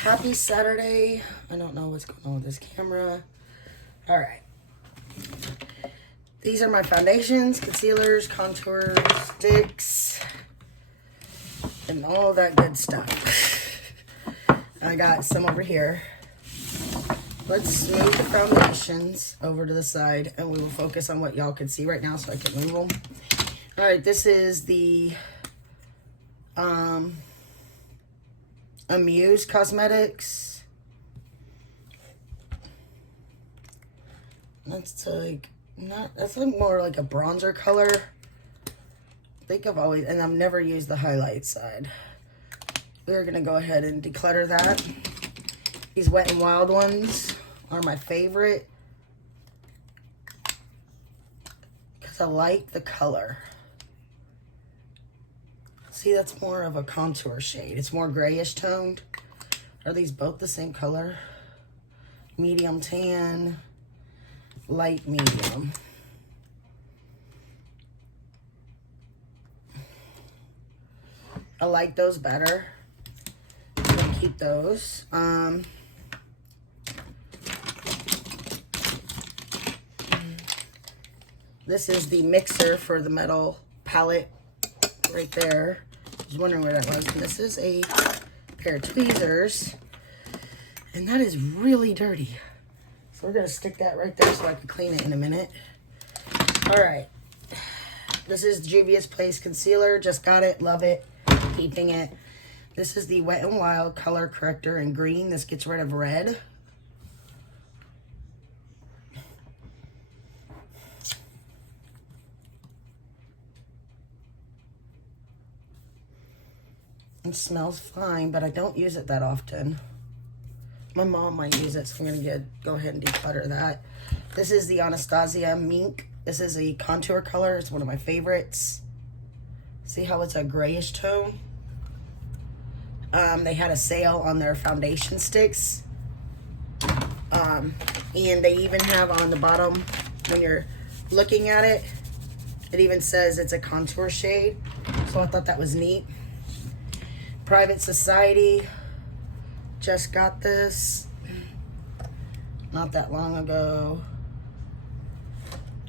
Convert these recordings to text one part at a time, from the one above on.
Happy Saturday. I don't know what's going on with this camera. All right. These are my foundations, concealers, contour sticks, and all that good stuff. I got some over here. Let's smooth the foundations over to the side, and we will focus on what y'all can see right now so I can move them. All right, this is the Amuse Cosmetics. That's like that's like more like a bronzer color. I think I've always, and I've never used the highlight side. We're gonna go ahead and declutter that. These Wet n Wild ones are my favorite because I like the color. See, that's more of a contour shade. It's more grayish toned. Are these both the same color? Medium tan, light medium. I like those better. I'm gonna keep those. This is the mixer for the metal palette right there. I was wondering where that was. And this is a pair of tweezers, and that is really dirty. So we're gonna stick that right there so I can clean it in a minute. All right, this is Juvia's Place concealer. Just got it, love it, keeping it. This is the Wet n Wild color corrector in green. This gets rid of red. It smells fine, but I don't use it that often. My mom might use it, so I'm gonna go ahead and declutter that. This is the Anastasia Mink. This is a contour color. It's one of my favorites. See how it's a grayish tone? They had a sale on their foundation sticks. And they even have on the bottom, when you're looking at it, it even says it's a contour shade. So I thought that was neat. Private Society, just got this not that long ago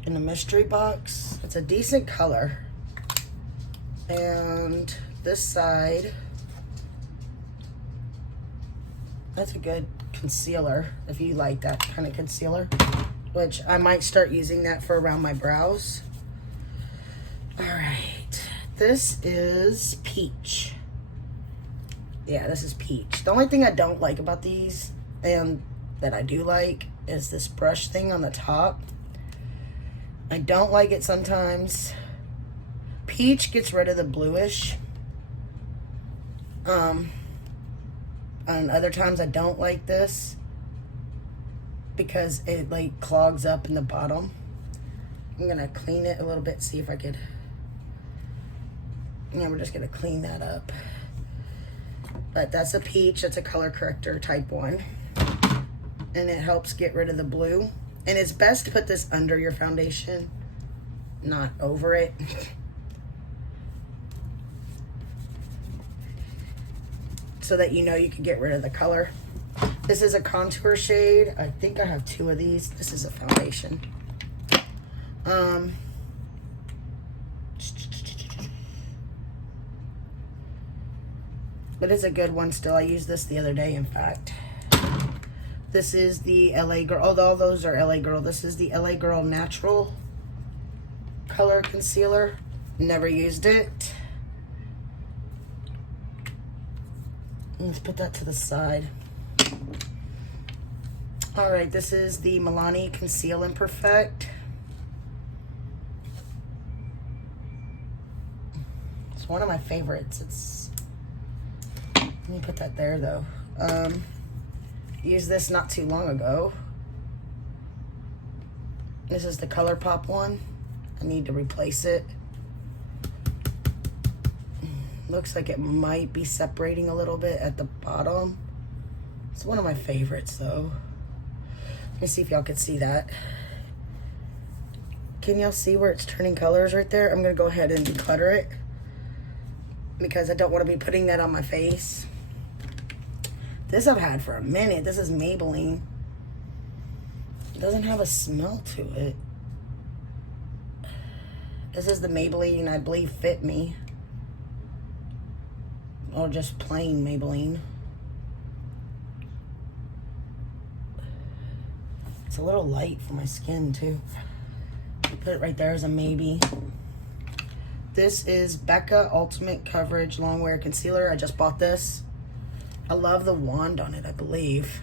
in a mystery box. It's a decent color. And this side, that's a good concealer if you like that kind of concealer, which I might start using that for around my brows. All right, this is Peach. Yeah, this is Peach. The only thing I don't like about these, and that I do like, is this brush thing on the top. I don't like it sometimes. Peach gets rid of the bluish. And other times I don't like this because it like clogs up in the bottom. I'm gonna clean it a little bit, see if I could. Yeah, we're just gonna clean that up. But that's a Peach. That's a color corrector type one. And it helps get rid of the blue. And it's best to put this under your foundation, not over it. So that you know you can get rid of the color. This is a contour shade. I think I have two of these. This is a foundation. But it's a good one still. I used this the other day, in fact. This is the LA Girl. Although all those are LA Girl. This is the LA Girl Natural Color Concealer. Never used it. Let's put that to the side. All right, this is the Milani Conceal and Perfect. It's one of my favorites. Let me put that there though. Used this not too long ago. This is the ColourPop one. I need to replace it. Looks like it might be separating a little bit at the bottom. It's one of my favorites though. Let me see if y'all can see that. Can y'all see where it's turning colors right there? I'm gonna go ahead and declutter it because I don't want to be putting that on my face. This I've had for a minute. This is Maybelline. It doesn't have a smell to it. This is the Maybelline, I believe, Fit Me. Or just plain Maybelline. It's a little light for my skin, too. Put it right there as a maybe. This is Becca Ultimate Coverage Longwear Concealer. I just bought this. I love the wand on it, I believe.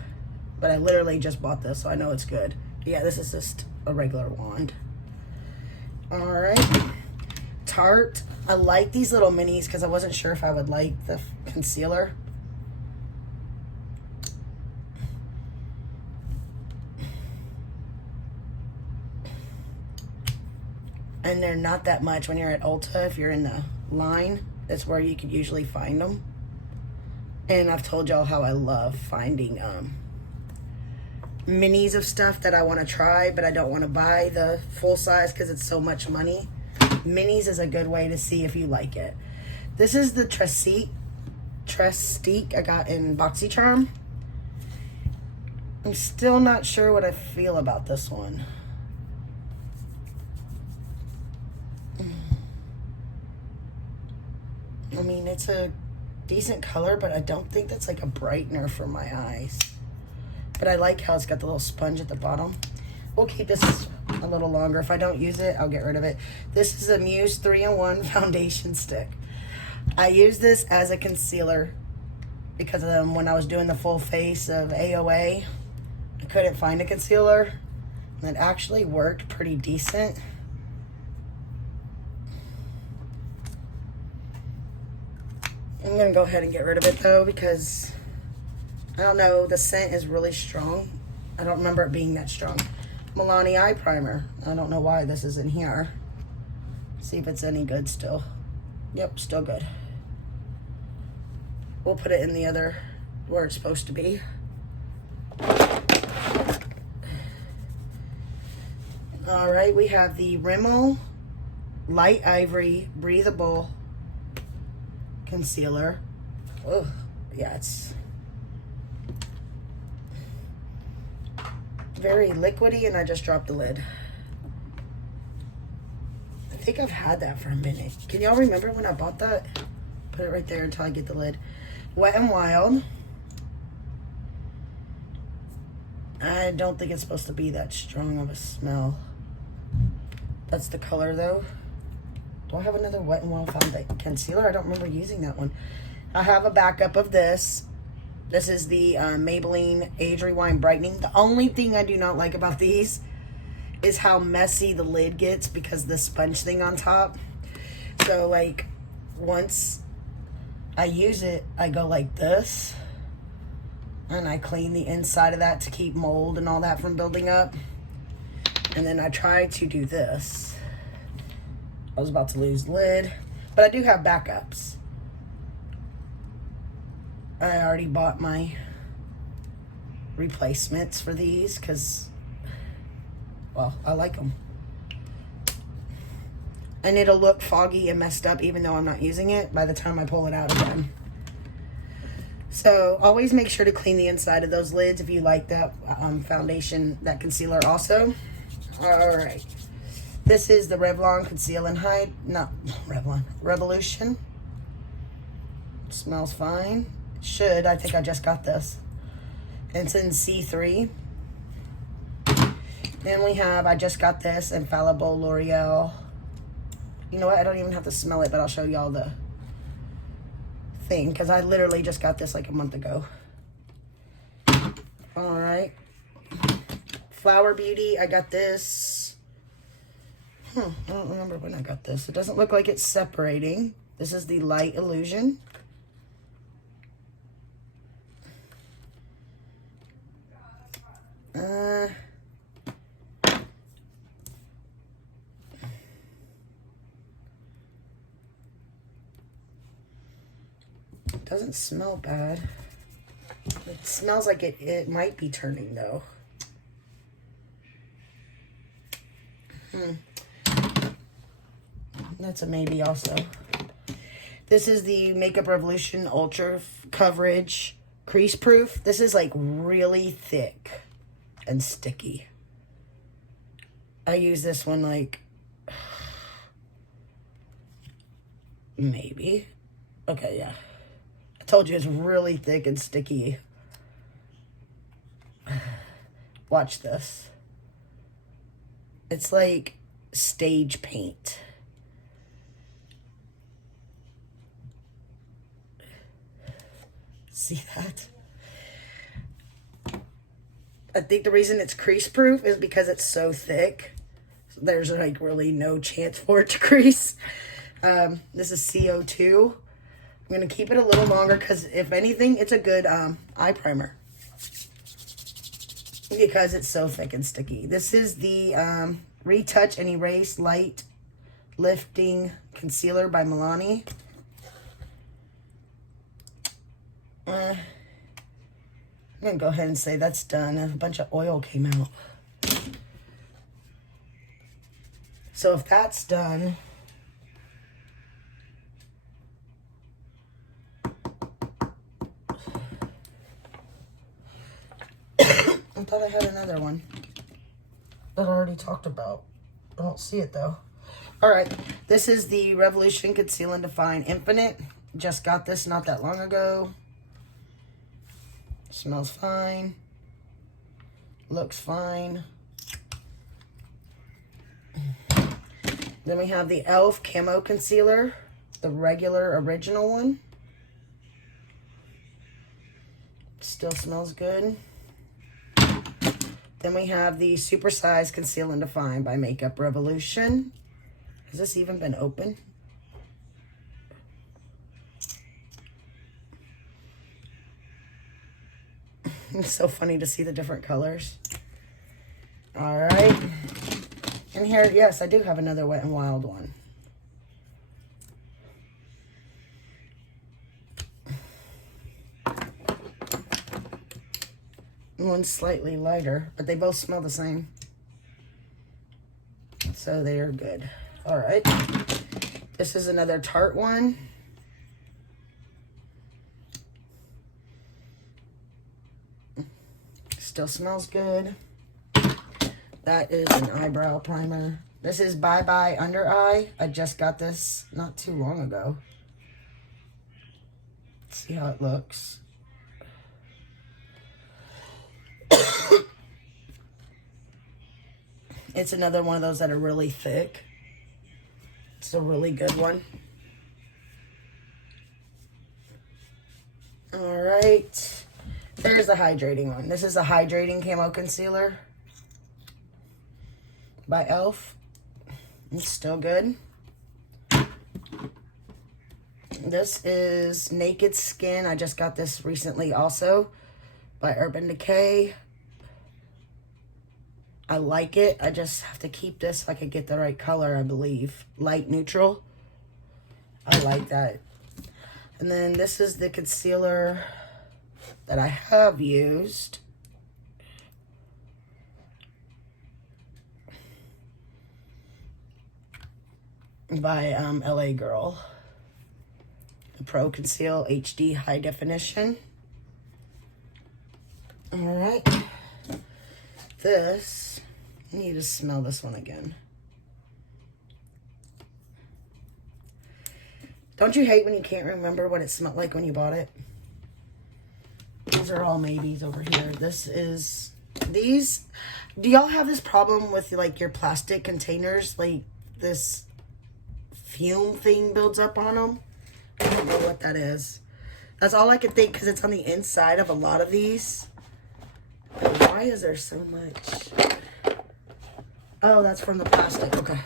But I literally just bought this, so I know it's good. Yeah, this is just a regular wand. Alright. Tarte. I like these little minis because I wasn't sure if I would like the concealer. And they're not that much when you're at Ulta. If you're in the line, that's where you could usually find them. And I've told y'all how I love finding minis of stuff that I want to try, but I don't want to buy the full size because it's so much money. Minis is a good way to see if you like it. This is the Trestique I got in BoxyCharm. I'm still not sure what I feel about this one. I mean, it's a decent color, but I don't think that's like a brightener for my eyes. But I like how it's got the little sponge at the bottom. We'll keep this a little longer. If I don't use it, I'll get rid of it. This is a Muse 3-in-1 foundation stick. I use this as a concealer because when I was doing the full face of AOA, I couldn't find a concealer. And it actually worked pretty decent. I'm going to go ahead and get rid of it though because, I don't know, the scent is really strong. I don't remember it being that strong. Milani Eye Primer. I don't know why this is in here. See if it's any good still. Yep, still good. We'll put it in the other, where it's supposed to be. Alright, we have the Rimmel Light Ivory Breathable Concealer. Oh, yeah, it's very liquidy, and I just dropped the lid. I think I've had that for a minute. Can y'all remember when I bought that? Put it right there until I get the lid. Wet n Wild. I don't think it's supposed to be that strong of a smell. That's the color though. Do I have another Wet n Wild concealer? I don't remember using that one. I have a backup of this. This is the Maybelline Age Rewind Brightening. The only thing I do not like about these is how messy the lid gets because of the sponge thing on top. So like once I use it, I go like this and I clean the inside of that to keep mold and all that from building up. And then I try to do this. I was about to lose the lid, but I do have backups. I already bought my replacements for these because, well, I like them. And it'll look foggy and messed up even though I'm not using it by the time I pull it out again. So always make sure to clean the inside of those lids if you like that foundation, that concealer also. All right. This is the Revlon Conceal and Hide, not Revlon, Revolution. Smells fine. Should, I think I just got this. And it's in C3. Then we have, I just got this, Infallible L'Oreal. You know what, I don't even have to smell it, but I'll show y'all the thing, because I literally just got this like a month ago. All right. Flower Beauty, I got this. I don't remember when I got this. It doesn't look like it's separating. This is the Light Illusion. Doesn't smell bad. It smells like it might be turning though. That's a maybe also. This is the Makeup Revolution Ultra Coverage crease proof. This is like really thick and sticky. I use this one like maybe. Okay, yeah. I told you it's really thick and sticky. Watch this. It's like stage paint. See that? I think the reason it's crease proof is because it's so thick. So there's like really no chance for it to crease. This is CO2. I'm going to keep it a little longer because if anything, it's a good eye primer. Because it's so thick and sticky. This is the Retouch and Erase Light Lifting Concealer by Milani. I'm going to go ahead and say that's done. A bunch of oil came out. So if that's done, I thought I had another one that I already talked about. I don't see it though. All right, this is the Revolution Conceal and Define Infinite. Just got this not that long ago. Smells fine. Looks fine. Then we have the e.l.f. Camo Concealer, the regular original one. Still smells good. Then we have the Super Size Conceal and Define by Makeup Revolution. Has this even been open? It's so funny to see the different colors. All right. And here, yes, I do have another Wet n Wild one. One's slightly lighter, but they both smell the same. So they are good. All right. This is another Tarte one. Still smells good. That is an eyebrow primer. This is Bye Bye Under Eye. I just got this not too long ago. Let's see how it looks. It's another one of those that are really thick. It's a really good one. All right. There's the hydrating one. This is the Hydrating Camo Concealer by e.l.f. It's still good. This is Naked Skin. I just got this recently also by Urban Decay. I like it. I just have to keep this so I can get the right color, I believe. Light neutral. I like that. And then this is the concealer that I have used. By LA Girl. The Pro Conceal HD High Definition. Alright. This, I need to smell this one again. Don't you hate when you can't remember what it smelled like when you bought it? These are all maybes over here. This is, these, do y'all have this problem with like your plastic containers? Like this fume thing builds up on them? I don't know what that is. That's all I could think because it's on the inside of a lot of these. Why is there so much? Oh, that's from the plastic. Okay.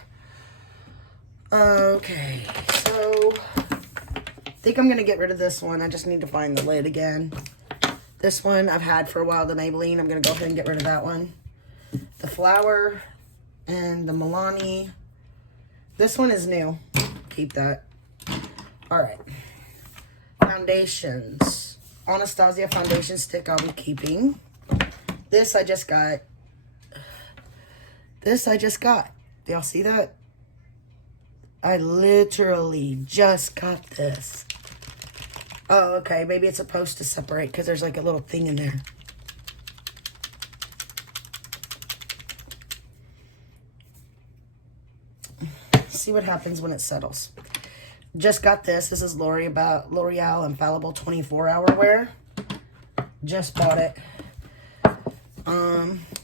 Okay, so I think I'm going to get rid of this one. I just need to find the lid again. This one I've had for a while, the Maybelline. I'm going to go ahead and get rid of that one. The Flower and the Milani. This one is new. Keep that. All right. Foundations. Anastasia foundation stick I'll be keeping. This I just got. This I just got. Do y'all see that? I literally just got this. Oh, okay. Maybe it's supposed to separate because there's like a little thing in there. See what happens when it settles. Just got this. This is L'Oreal Infallible 24-hour wear. Just bought it.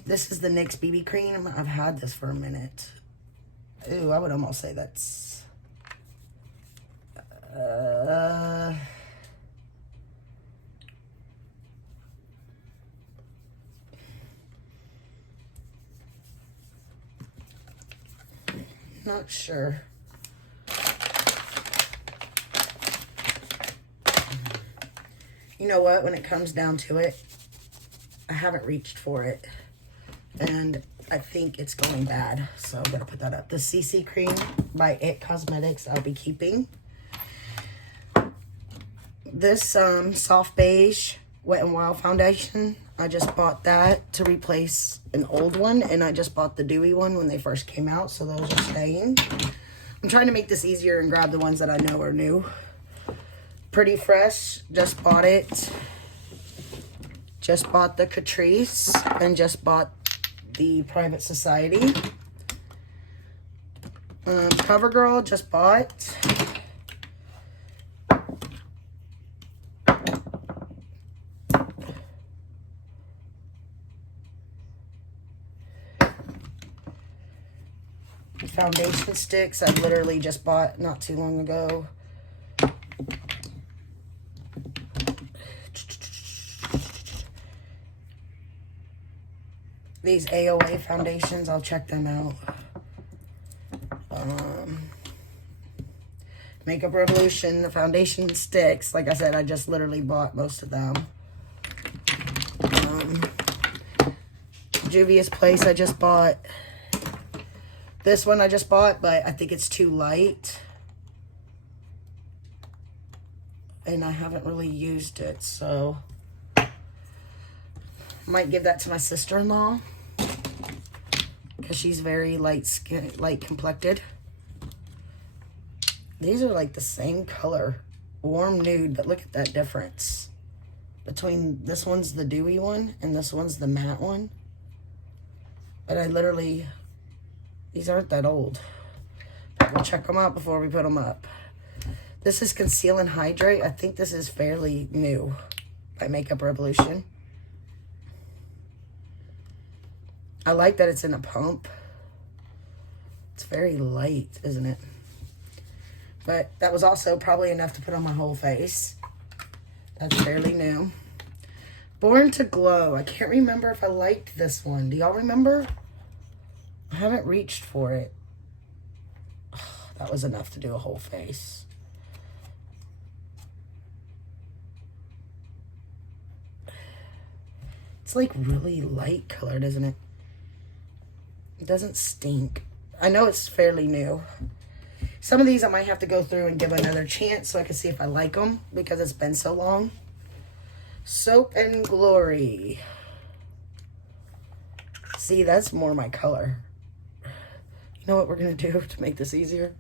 This is the NYX BB cream. I've had this for a minute. Ooh, I would almost say that's... not sure. You know what? When it comes down to it, I haven't reached for it. And I think it's going bad. So I'm going to put that up. The CC cream by It Cosmetics I'll be keeping. This soft beige Wet n Wild foundation. I just bought that to replace an old one. And I just bought the dewy one when they first came out. So those are staying. I'm trying to make this easier and grab the ones that I know are new. Pretty Fresh. Just bought it. Just bought the Catrice. And just bought the Private Society. CoverGirl just bought. Foundation sticks I literally just bought not too long ago. These AOA foundations, I'll check them out. Makeup Revolution, the foundation sticks. Like I said, I just literally bought most of them. Juvia's Place, I just bought. This one I just bought, but I think it's too light. And I haven't really used it, so might give that to my sister-in-law because she's very light complected. These are like the same color, warm nude, but look at that difference between this one's the dewy one and this one's the matte one. But I literally, these aren't that old, but we'll check them out before we put them up. This is Conceal and Hydrate. I think this is fairly new by Makeup Revolution. I like that it's in a pump. It's very light, isn't it? But that was also probably enough to put on my whole face. That's fairly new. Born to Glow. I can't remember if I liked this one. Do y'all remember? I haven't reached for it. Oh, that was enough to do a whole face. It's like really light colored, isn't it? It doesn't stink. I know it's fairly new. Some of these I might have to go through and give another chance so I can see if I like them because it's been so long. Soap and Glory. See, that's more my color. You know what we're going to do to make this easier?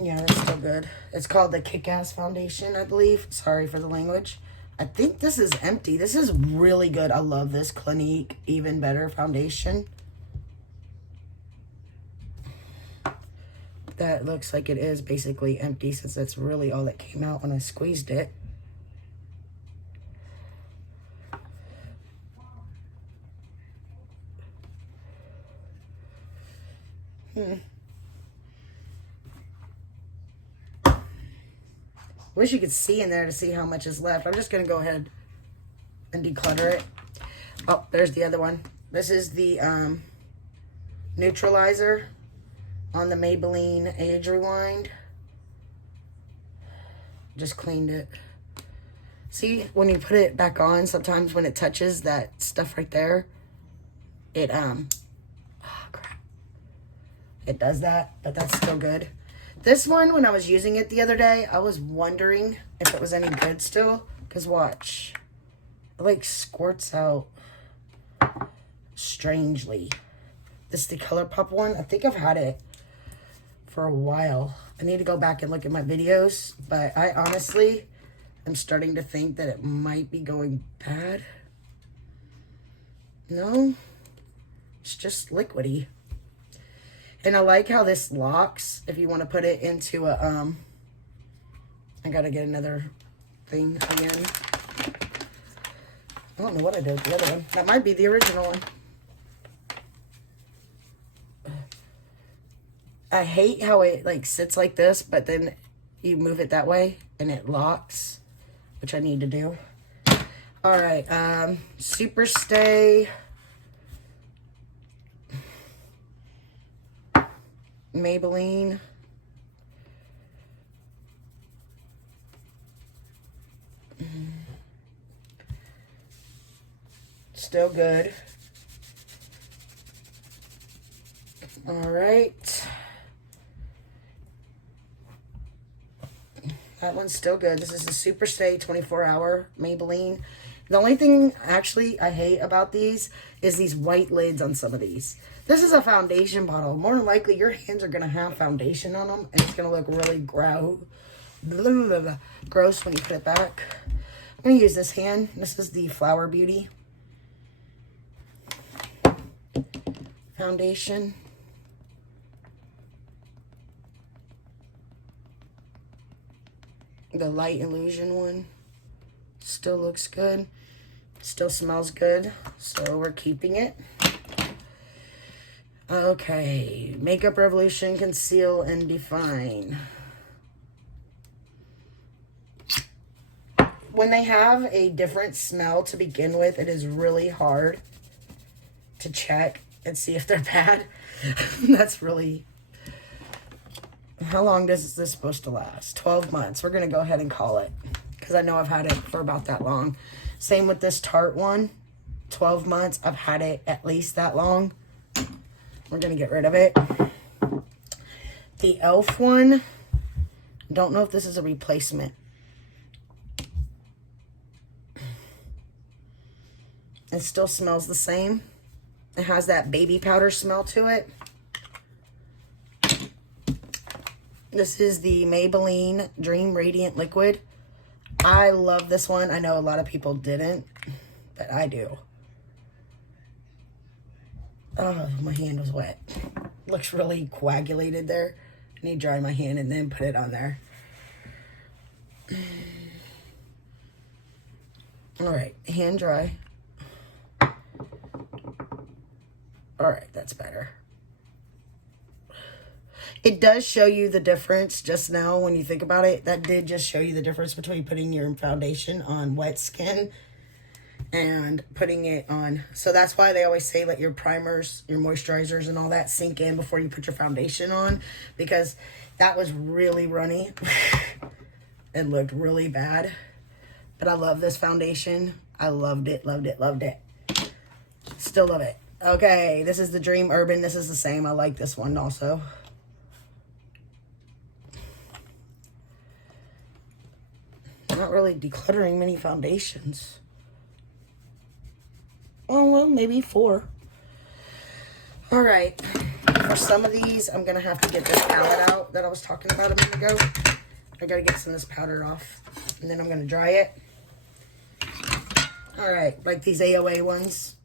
Yeah, that's still good. It's called the Kick-Ass Foundation, I believe. Sorry for the language. I think this is empty. This is really good. I love this Clinique Even Better Foundation. That looks like it is basically empty since that's really all that came out when I squeezed it. Wish you could see in there to see how much is left. I'm just going to go ahead and declutter it. Oh, there's the other one. This is the neutralizer on the Maybelline Age Rewind. Just cleaned it. See, when you put it back on, sometimes when it touches that stuff right there, it, oh crap. It does that, but that's still good. This one, when I was using it the other day, I was wondering if it was any good still. Because watch. It like squirts out strangely. This is the ColourPop one. I think I've had it for a while. I need to go back and look at my videos, but I honestly am starting to think that it might be going bad. No, it's just liquidy. And I like how this locks if you want to put it into a, I gotta get another thing again. I don't know what I did with the other one. That might be the original one. I hate how it like sits like this, but then you move it that way and it locks, which I need to do. All right, Super Stay Maybelline. Still good. All right. That one's still good. This is the Super Stay 24-hour Maybelline. The only thing actually I hate about these is these white lids on some of these. This is a foundation bottle. More than likely, your hands are going to have foundation on them, and it's going to look really gross when you put it back. I'm going to use this hand. This is the Flower Beauty foundation. The Light Illusion one still looks good, still smells good, so we're keeping it. Okay, Makeup Revolution Conceal and Define. When they have a different smell to begin with, it is really hard to check and see if they're bad. That's really... How long is this supposed to last? 12 months. We're going to go ahead and call it, because I know I've had it for about that long. Same with this Tarte one. 12 months. I've had it at least that long. We're going to get rid of it. The e.l.f. one. Don't know if this is a replacement. It still smells the same. It has that baby powder smell to it. This is the Maybelline Dream Radiant Liquid. I love this one. I know a lot of people didn't, but I do. Oh, my hand was wet. Looks really coagulated there. I need to dry my hand and then put it on there. All right, hand dry. All right, that's better. It does show you the difference just now when you think about it. That did just show you the difference between putting your foundation on wet skin and putting it on. So that's why they always say let your primers, your moisturizers and all that sink in before you put your foundation on, because that was really runny. It looked really bad. But I love this foundation. I loved it, loved it, loved it. Still love it. Okay, this is the Dream Urban. This is the same. I like this one also. Not really decluttering many foundations. Oh, well, maybe 4. All right. For some of these, I'm going to have to get this palette out that I was talking about a minute ago. I got to get some of this powder off. And then I'm going to dry it. All right. Like these AOA ones.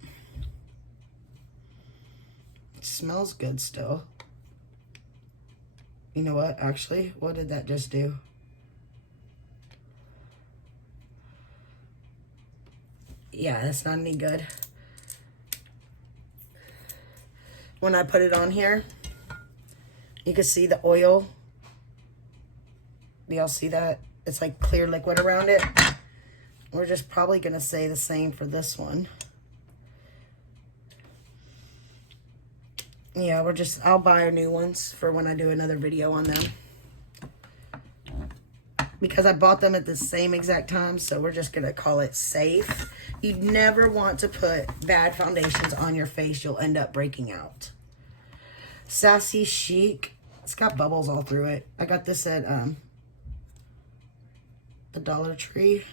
It smells good still. You know what? Actually, what did that just do? Yeah, that's not any good. When I put it on here, you can see the oil. Do y'all see that? It's like clear liquid around it. We're just probably going to say the same for this one. Yeah, I'll buy new ones for when I do another video on them. Because I bought them at the same exact time, so we're just going to call it safe. You never want to put bad foundations on your face. You'll end up breaking out. Sassy Chic. It's got bubbles all through it. I got this at the Dollar Tree.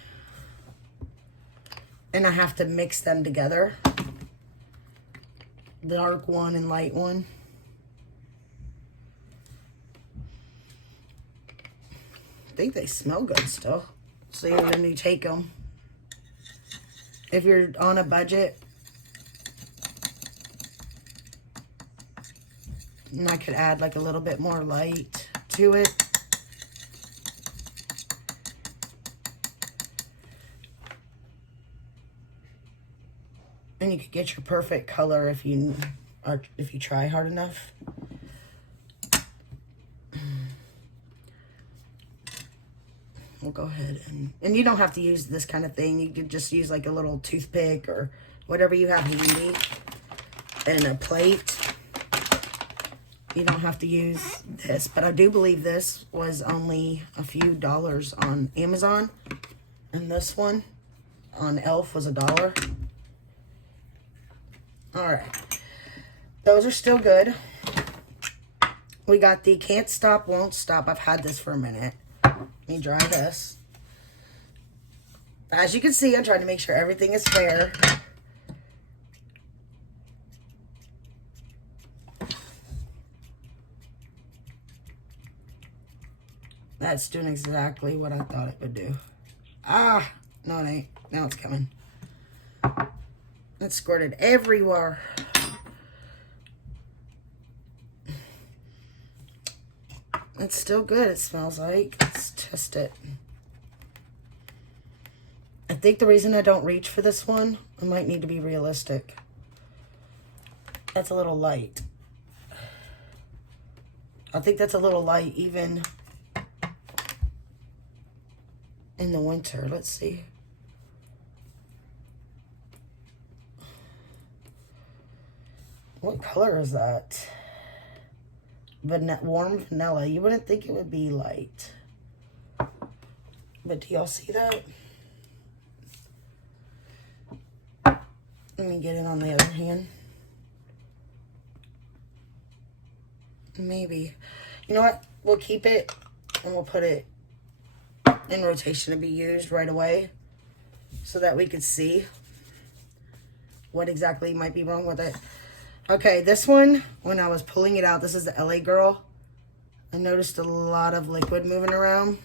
and I have to mix them together. Dark one and light one. I think they smell good still. So when you take them, if you're on a budget, and I could add like a little bit more light to it. And you could get your perfect color if you try hard enough. We'll go ahead and you don't have to use this kind of thing. You could just use like a little toothpick or whatever you have handy and a plate. You don't have to use this, but I do believe this was only a few dollars on Amazon, and this one on Elf was $1. All right, those are still good. We got the Can't Stop, Won't Stop. I've had this for a minute. Let me dry this. As you can see, I'm trying to make sure everything is fair. That's doing exactly what I thought it would do. Ah, no it ain't. Now it's coming. It squirted everywhere. It's still good, it smells like. Let's test it. I think the reason I don't reach for this one, I might need to be realistic. That's a little light. I think that's a little light even in the winter. Let's see. What color is that? Warm vanilla. You wouldn't think it would be light. But do y'all see that? Let me get it on the other hand. Maybe. You know what? We'll keep it and we'll put it in rotation to be used right away so that we could see what exactly might be wrong with it. Okay, this one, when I was pulling it out, this is the LA Girl. I noticed a lot of liquid moving around.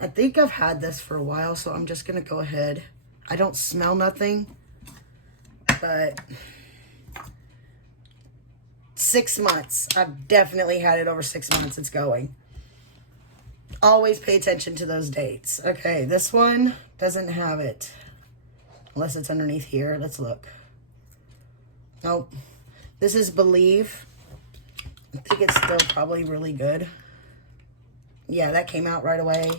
I think I've had this for a while, so I'm just going to go ahead. I don't smell nothing, but 6 months. I've definitely had it over 6 months. It's going. Always pay attention to those dates. Okay, this one doesn't have it. Unless it's underneath here. Let's look. Nope. This is Believe. I think it's still probably really good. Yeah, that came out right away.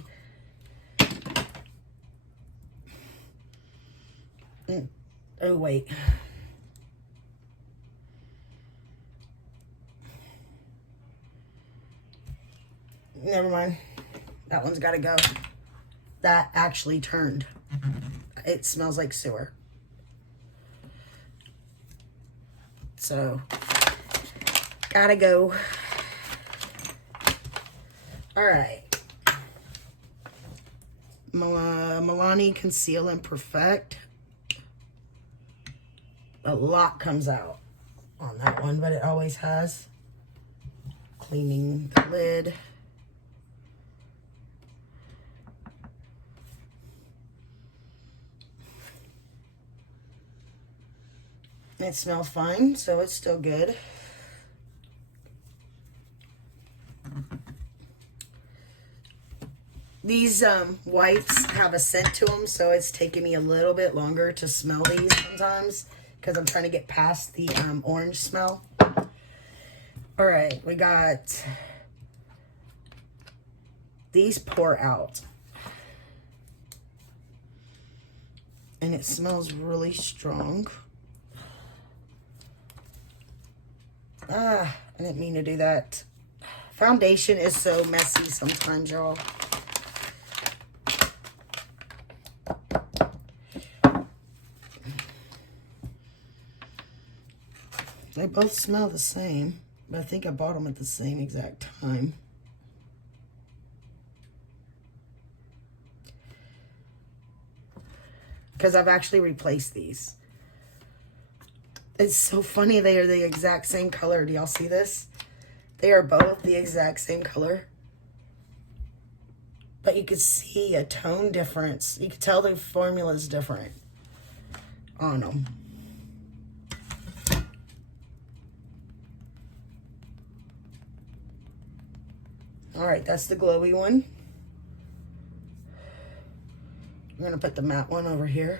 Oh, wait. Never mind. That one's got to go. That actually turned. It smells like sewer. So, gotta go. All right. Milani Conceal and Perfect. A lot comes out on that one, but it always has. Cleaning the lid. It smells fine, so it's still good. These wipes have a scent to them, so it's taking me a little bit longer to smell these sometimes because I'm trying to get past the orange smell. All right, we got these Pour Out. And it smells really strong. I didn't mean to do that. Foundation is so messy sometimes, y'all. They both smell the same. But I think I bought them at the same exact time. Because I've actually replaced these. It's so funny, they are the exact same color. Do y'all see this? They are both the exact same color. But you could see a tone difference. You could tell the formula is different on them. All right, that's the glowy one. I'm gonna put the matte one over here.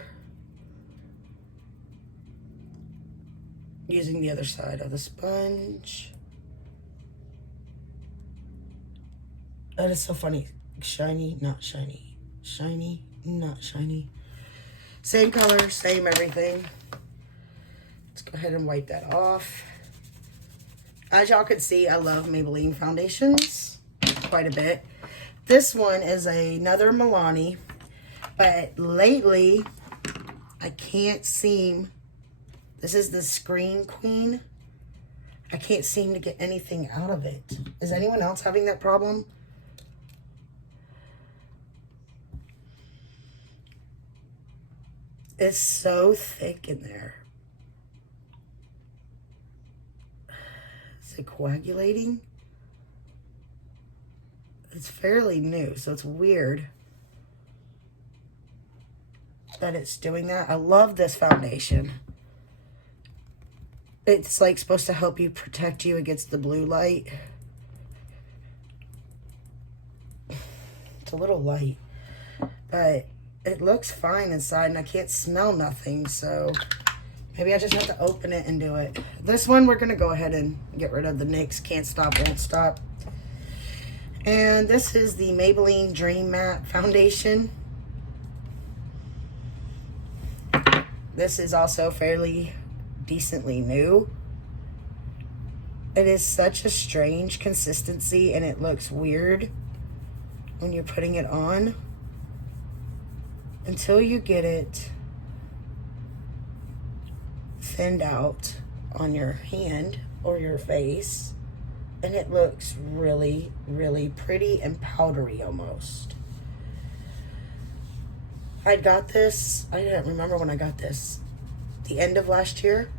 Using the other side of the sponge. That is so funny. Shiny, not shiny. Shiny, not shiny. Same color, same everything. Let's go ahead and wipe that off. As y'all can see, I love Maybelline foundations quite a bit. This one is another Milani, but lately I can't seem, this is the Screen Queen. I can't seem to get anything out of it. Is anyone else having that problem? It's so thick in there. Is it coagulating? It's fairly new, so it's weird that it's doing that. I love this foundation. It's like supposed to help you protect you against the blue light. It's a little light, but it looks fine inside and I can't smell nothing, so maybe I just have to open it and do it. This one, we're gonna go ahead and get rid of the NYX Can't Stop, Won't Stop. And this is the Maybelline Dream Matte Foundation. This is also fairly decently new. It is such a strange consistency and it looks weird when you're putting it on until you get it thinned out on your hand or your face, and it looks really, really pretty and powdery almost. I got this, I don't remember when I got this, the end of last year,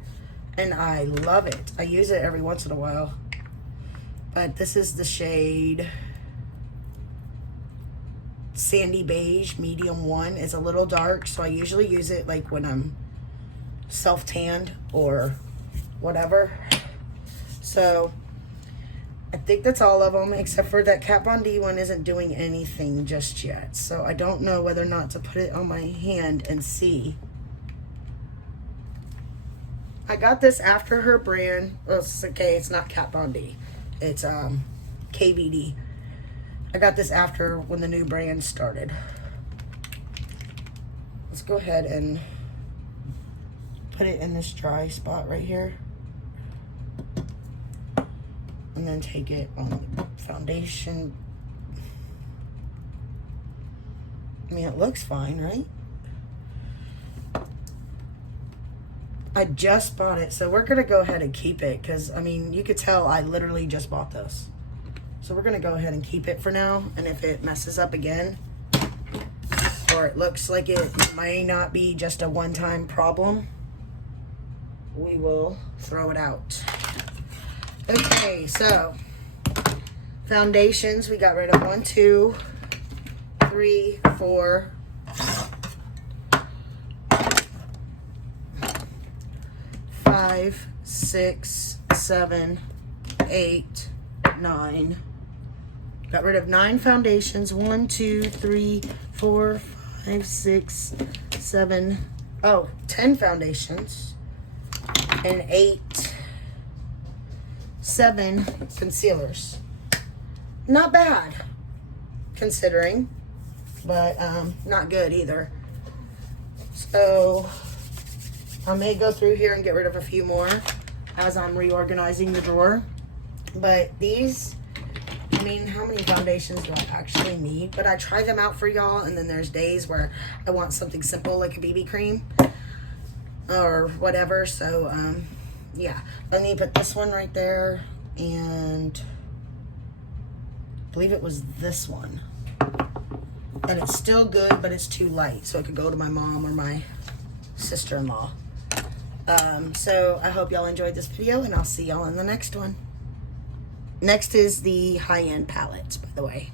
and I love it. I use it every once in a while. But this is the shade Sandy Beige Medium 1. It's a little dark, so I usually use it like when I'm self-tanned or whatever. So I think that's all of them, except for that Kat Von D one isn't doing anything just yet. So I don't know whether or not to put it on my hand and see. I got this after her brand. Well, it's okay, it's not Kat Von D. It's KVD. I got this after when the new brand started. Let's go ahead and put it in this dry spot right here. And then take it on the foundation. I mean, it looks fine, right? I just bought it, so we're gonna go ahead and keep it because, I mean, you could tell I literally just bought this. So we're gonna go ahead and keep it for now, and if it messes up again, or it looks like it may not be just a one-time problem, we will throw it out. Okay, so foundations, we got rid of 1, 2, 3, 4, 5, 6, 7, 8, 9. Got rid of 9 foundations. 1, 2, 3, 4, 5, 6, 7, 10 foundations. And 7 concealers. Not bad, considering, but not good either. So I may go through here and get rid of a few more as I'm reorganizing the drawer. But these, I mean, how many foundations do I actually need? But I try them out for y'all, and then there's days where I want something simple like a BB cream or whatever. So yeah, let me put this one right there, And I believe it was this one. And it's still good, but it's too light. So it could go to my mom or my sister-in-law. So I hope y'all enjoyed this video, and I'll see y'all in the next one. Next is the high-end palettes, by the way.